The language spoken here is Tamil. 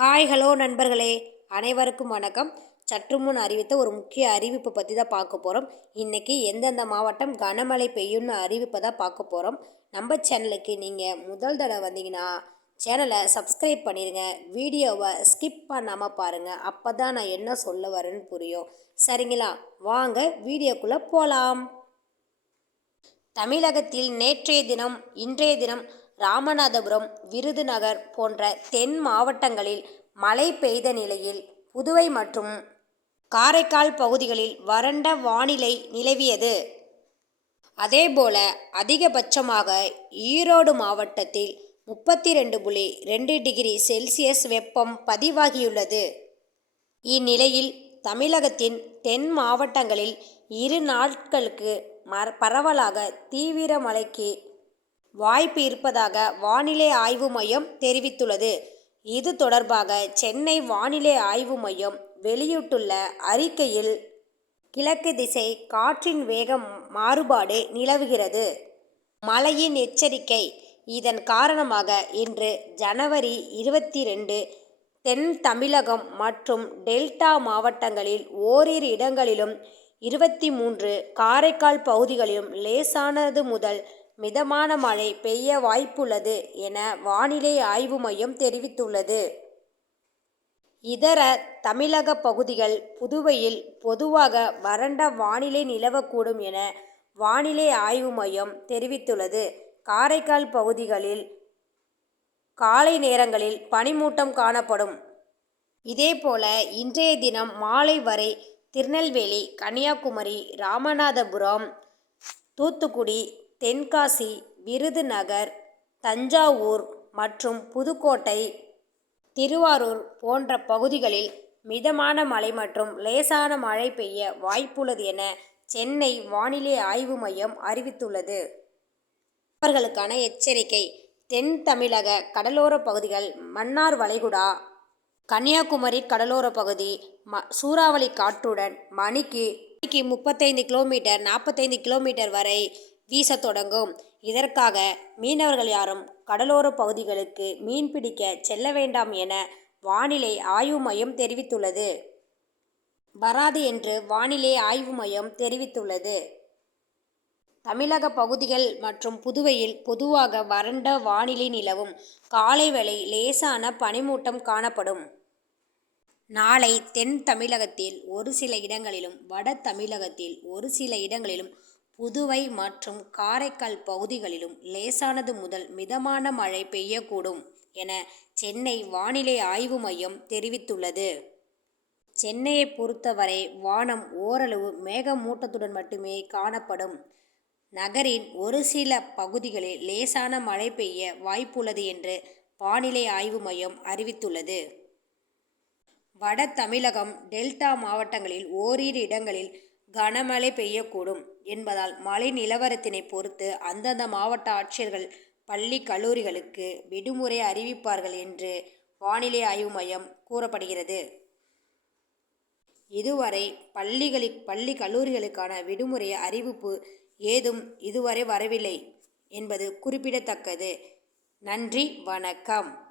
ஹாய் ஹலோ நண்பர்களே. அனைவருக்கும் வணக்கம். சற்று முன் அறிவித்த ஒரு முக்கிய அறிவிப்பை பற்றி தான் பார்க்க போகிறோம் இன்றைக்கி எந்தெந்த மாவட்டம் கனமழை பெய்யும்னு அறிவிப்பை தான் பார்க்க போகிறோம் நம்ம சேனலுக்கு நீங்கள் முதல் தடவை வந்தீங்கன்னா சேனலை சப்ஸ்கிரைப் பண்ணிடுங்க வீடியோவை ஸ்கிப் பண்ணாமல் பாருங்கள் அப்போ தான் நான் என்ன சொல்ல வரேன்னு புரியும். சரிங்களா? வாங்க வீடியோக்குள்ளே போகலாம் தமிழகத்தில் நேற்றைய தினம் இன்றைய தினம் ராமநாதபுரம் விருதுநகர் போன்ற தென் மாவட்டங்களில் மழை பெய்த நிலையில் புதுவை மற்றும் காரைக்கால் பகுதிகளில் வறண்ட வானிலை நிலவியது. அதேபோல அதிகபட்சமாக ஈரோடு மாவட்டத்தில் முப்பத்தி ரெண்டு புள்ளி ரெண்டு டிகிரி செல்சியஸ் வெப்பம் பதிவாகியுள்ளது. இந்நிலையில் தமிழகத்தின் தென் மாவட்டங்களில் இரு நாட்களுக்கு மர பரவலாக தீவிர மழைக்கு வாய்ப்பு இருப்பதாக வானிலை ஆய்வு மையம் தெரிவித்துள்ளது. இது தொடர்பாக சென்னை வானிலை ஆய்வு மையம் வெளியிட்டுள்ள அறிக்கையில் கிழக்கு திசை காற்றின் வேகம் மாறுபாடு நிலவுகிறது. மழையின் எச்சரிக்கை இதன் காரணமாக இன்று ஜனவரி இருபத்தி ரெண்டு தென் தமிழகம் மற்றும் டெல்டா மாவட்டங்களில் ஓரிரு இடங்களிலும் இருபத்தி மூன்று காரைக்கால் பகுதிகளிலும் லேசானது முதல் மிதமான மழை பெய்ய வாய்ப்புள்ளது என வானிலை ஆய்வு மையம் தெரிவித்துள்ளது. இதர தமிழக பகுதிகள் புதுவையில் பொதுவாக வறண்ட வானிலை நிலவக்கூடும் என வானிலை ஆய்வு மையம் தெரிவித்துள்ளது. காரைக்கால் பகுதிகளில் காலை நேரங்களில் பனிமூட்டம் காணப்படும். இதேபோல இன்றைய தினம் மாலை வரை திருநெல்வேலி கன்னியாகுமரி ராமநாதபுரம் தூத்துக்குடி தென்காசி விருதுநகர் தஞ்சாவூர் மற்றும் புதுக்கோட்டை திருவாரூர் போன்ற பகுதிகளில் மிதமான மழை மற்றும் லேசான மழை பெய்ய வாய்ப்புள்ளது என சென்னை வானிலை ஆய்வு மையம் அறிவித்துள்ளது. அவர்களுக்கான எச்சரிக்கை தென் தமிழக கடலோர பகுதிகள் மன்னார் வளைகுடா கன்னியாகுமரி கடலோர பகுதி ம சூறாவளி காற்றுடன் மணிக்கு மணிக்கு முப்பத்தைந்து கிலோமீட்டர் நாற்பத்தைந்து கிலோமீட்டர் வரை வீச தொடங்கும். இதற்காக மீனவர்கள் யாரும் கடலோர பகுதிகளுக்கு மீன்பிடிக்க செல்ல வேண்டாம் என வானிலை ஆய்வு மையம் தெரிவித்துள்ளது. வராது என்று வானிலை ஆய்வு மையம் தெரிவித்துள்ளது. தமிழக பகுதிகள் மற்றும் புதுவையில் பொதுவாக வறண்ட வானிலை நிலவும். காலை வேளை லேசான பனிமூட்டம் காணப்படும். நாளை தென் தமிழகத்தில் ஒரு சில இடங்களிலும் வட தமிழகத்தில் ஒரு சில இடங்களிலும் புதுவை மற்றும் காரைக்கால் பகுதிகளிலும் லேசானது முதல் மிதமான மழை பெய்யக்கூடும் என சென்னை வானிலை ஆய்வு மையம் தெரிவித்துள்ளது. சென்னையை பொறுத்தவரை வானம் ஓரளவு மேகமூட்டத்துடன் மட்டுமே காணப்படும். நகரின் ஒரு சில பகுதிகளில் லேசான மழை பெய்ய வாய்ப்புள்ளது என்று வானிலை ஆய்வு மையம் அறிவித்துள்ளது. வட தமிழகம் டெல்டா மாவட்டங்களில் ஓரிரு இடங்களில் கனமழை பெய்யக்கூடும். என்பதால் மழை நிலவரத்தினை பொறுத்து அந்தந்த மாவட்ட ஆட்சியர்கள் பள்ளி கல்லூரிகளுக்கு விடுமுறை அறிவிப்பார்கள் என்று வானிலை ஆய்வு மையம் கூறப்படுகிறது. இதுவரை பள்ளிகளில் பள்ளி கல்லூரிகளுக்கான விடுமுறை அறிவிப்பு ஏதும் இதுவரை வரவில்லை என்பது குறிப்பிடத்தக்கது. நன்றி வணக்கம்.